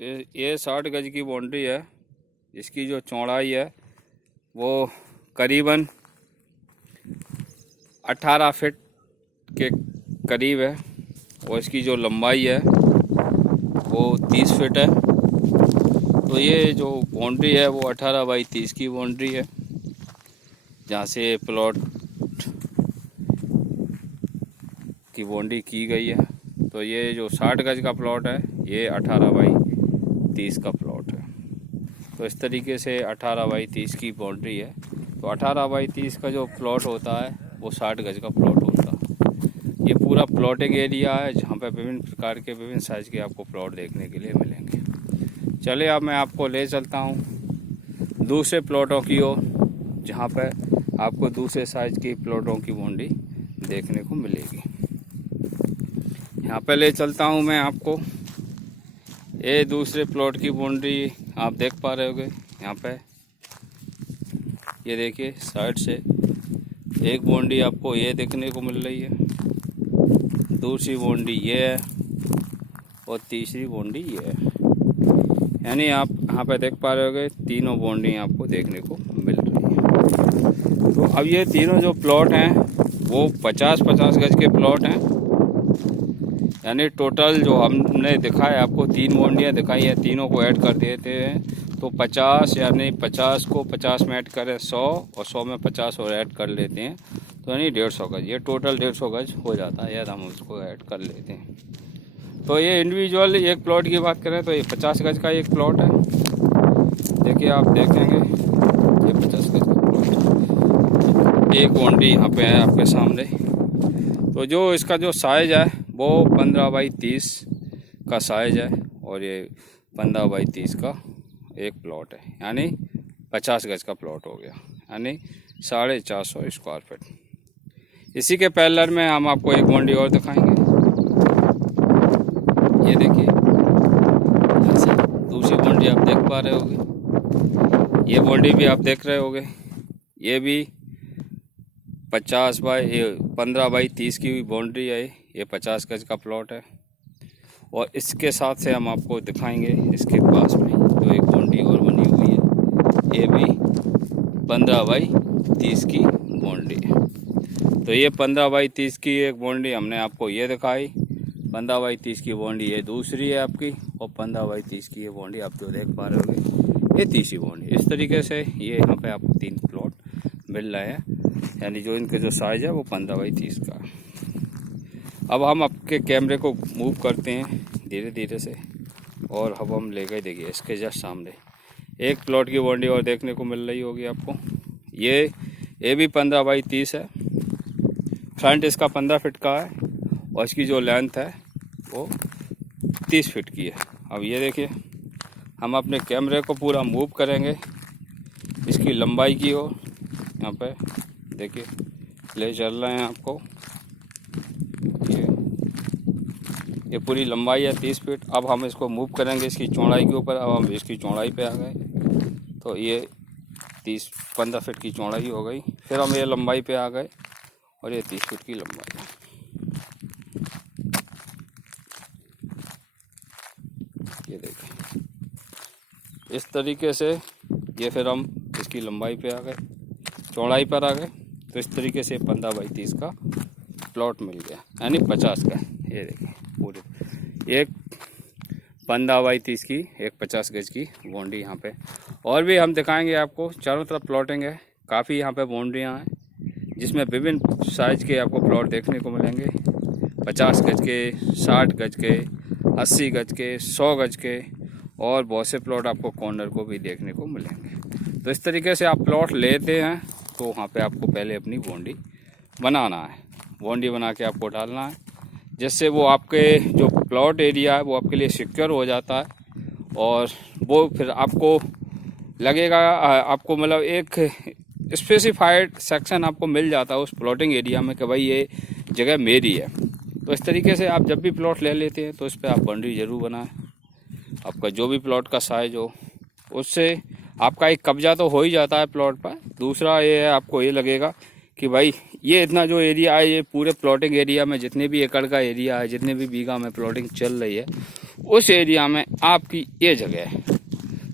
ये 60 गज की बाउंड्री है। इसकी जो चौड़ाई है वो करीबन 18 फीट के करीब है और इसकी जो लंबाई है वो 30 फीट है। तो ये जो बाउंड्री है वो 18 बाई 30 की बाउंड्री है, जहाँ से प्लॉट की बाउंड्री की गई है। तो ये जो 60 गज का प्लॉट है ये 18 बाई 30 का प्लॉट है। तो इस तरीके से 18 बाई 30 की बाउंड्री है। तो 18 बाई 30 का जो प्लॉट होता है वो 60 गज का प्लॉट होता है। ये पूरा प्लॉटिंग एरिया है जहाँ पे विभिन्न प्रकार के विभिन्न साइज़ के आपको प्लॉट देखने के लिए मिलेंगे। चलिए अब मैं आपको ले चलता हूँ दूसरे प्लॉटों की ओर, जहाँ पे आपको दूसरे साइज़ की प्लॉटों की बाउंड्री देखने को मिलेगी। यहाँ पे ले चलता हूँ मैं आपको। ये दूसरे प्लॉट की बाउंड्री आप देख पा रहे होगे। यहाँ पे ये देखिए साइड से एक बाउंड्री आपको ये देखने को मिल रही है, दूसरी बाउंड्री ये है और तीसरी बाउंड्री ये है। यानी आप यहाँ पे देख पा रहे होगे तीनों बाउंड्री आपको देखने को मिल रही है। तो अब ये तीनों जो प्लॉट हैं वो 50-50 गज के प्लॉट हैं। यानी टोटल जो हमने दिखाया आपको 3 बाउंड्रियाँ दिखाई है, तीनों को ऐड कर देते हैं तो 50, यानी 50 को 50 में ऐड करें 100 और 100 में 50 और ऐड कर लेते हैं तो यानी 150 गज। ये टोटल 150 गज हो जाता है यदि हम उसको ऐड कर लेते हैं। तो ये इंडिविजुअल एक प्लॉट की बात करें तो ये 50 गज का एक प्लॉट है। देखिए आप देखेंगे ये 50 गज का प्लॉट, एक बाउंड्री यहाँ पे है आपके सामने। तो जो इसका जो साइज़ है वो 15 बाई 30 का साइज़ है और ये 15 बाई 30 का एक प्लॉट है, यानी 50 गज का प्लॉट हो गया, यानी 450 स्क्वायर फीट। इसी के पैरेलल में हम आपको एक बाउंड्री और दिखाएंगे। ये देखिए ऐसे दूसरी बाउंड्री आप देख पा रहे होगे, ये बाउंड्री भी आप देख रहे होगे। ये भी 15 बाई 30 की बाउंड्री है। ये 50 गज का प्लॉट है और इसके साथ से हम आपको दिखाएंगे इसके पास में जो एक बाउंड्री और बनी हुई है, ये भी 15 बाई 30 की बाउंड्री है। तो ये 15 बाई 30 की एक बाउंड्री हमने आपको ये दिखाई। 15 बाई 30 की बाउंड्री ये दूसरी है आपकी और 15 बाई 30 की ये बाउंड्री आप जो देख पा रहे होगे ये तीसरी बाउंड्री। इस तरीके से ये यहाँ पे आपको 3 प्लॉट मिल रहे हैं, यानी जो इनके जो साइज़ है वो 15 बाई 30 का है। अब हम आपके कैमरे को मूव करते हैं धीरे धीरे से और अब हम ले गए, देखिए इसके जस्ट सामने एक प्लॉट की बाउंड्री और देखने को मिल रही होगी आपको। ये भी 15 बाई 30 है। फ्रंट इसका 15 फीट का है और इसकी जो लेंथ है वो 30 फीट की है। अब ये देखिए हम अपने कैमरे को पूरा मूव करेंगे इसकी लंबाई की ओर। यहाँ पे देखिए ले चल रहे हैं आपको, ये पूरी लंबाई है 30 फीट। अब हम इसको मूव करेंगे इसकी चौड़ाई के ऊपर। अब हम इसकी चौड़ाई पे आ गए तो ये 15 फीट की चौड़ाई हो गई। फिर हम ये लंबाई पे आ गए और ये 30 फीट की लंबाई है। ये देखिए इस तरीके से ये फिर हम इसकी लंबाई पे आ गए, चौड़ाई पर आ गए। तो इस तरीके से 15 बाई 30 का प्लॉट मिल गया, यानी 50 का। ये देखिए पूरे एक 15 बाई 30 की एक 50 गज की बाउंड्री यहाँ पे। और भी हम दिखाएंगे आपको, चारों तरफ प्लॉटिंग है, काफ़ी यहाँ पे बाउंड्रियाँ हैं जिसमें विभिन्न साइज़ के आपको प्लॉट देखने को मिलेंगे। 50 गज के, 60 गज के, 80 गज के, 100 गज के और बहुत से प्लॉट आपको कॉर्नर को भी देखने को मिलेंगे। तो इस तरीके से आप प्लॉट लेते हैं तो वहाँ पे आपको पहले अपनी बाउंड्री बनाना है, बाउंड्री बना के आपको डालना है, जिससे वो आपके जो प्लॉट एरिया है वो आपके लिए सिक्योर हो जाता है। और वो फिर आपको लगेगा आपको मतलब एक स्पेसिफाइड सेक्शन आपको मिल जाता है उस प्लॉटिंग एरिया में कि भाई ये जगह मेरी है। तो इस तरीके से आप जब भी प्लॉट ले लेते हैं तो इस पर आप बाउंड्री ज़रूर बनाएं। आपका जो भी प्लॉट का साइज हो उससे आपका एक कब्जा तो हो ही जाता है प्लॉट पर। दूसरा ये है आपको ये लगेगा कि भाई ये इतना जो एरिया है, ये पूरे प्लॉटिंग एरिया में जितने भी एकड़ का एरिया है, जितने भी बीघा में प्लॉटिंग चल रही है, उस एरिया में आपकी ये जगह है।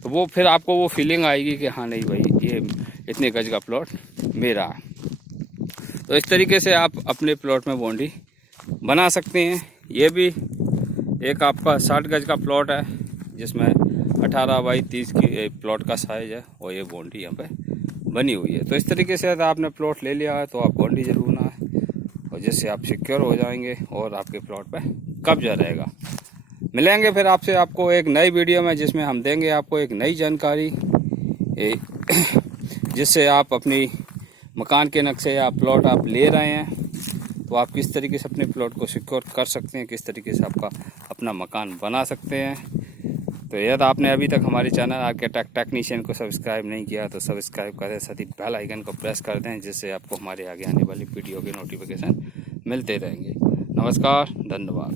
तो वो फिर आपको वो फीलिंग आएगी कि हाँ नहीं भाई ये इतने गज का प्लॉट मेरा है। तो इस तरीके से आप अपने प्लॉट में बाउंड्री बना सकते हैं। ये भी एक आपका 60 गज का प्लॉट है जिसमें 18 बाई 30 की प्लॉट का साइज है और ये बाउंड्री यहाँ पे बनी हुई है। तो इस तरीके से अगर आपने प्लॉट ले लिया है तो आप बाउंड्री जरूर बनाएं और जिससे आप सिक्योर हो जाएंगे और आपके प्लॉट पे कब्जा रहेगा। मिलेंगे फिर आपसे आपको एक नई वीडियो में जिसमें हम देंगे आपको एक नई जानकारी, जिससे आप अपनी मकान के नक्शे या प्लॉट आप ले रहे हैं तो आप किस तरीके से अपने प्लॉट को सिक्योर कर सकते हैं, किस तरीके से आपका अपना मकान बना सकते हैं। तो यदि आपने अभी तक हमारे चैनल आर्किटेक्ट टेक्नीशियन को सब्सक्राइब नहीं किया तो सब्सक्राइब करें, साथ ही बेल आइकन को प्रेस कर दें जिससे आपको हमारे आगे आने वाली वीडियो के नोटिफिकेशन मिलते रहेंगे। नमस्कार, धन्यवाद।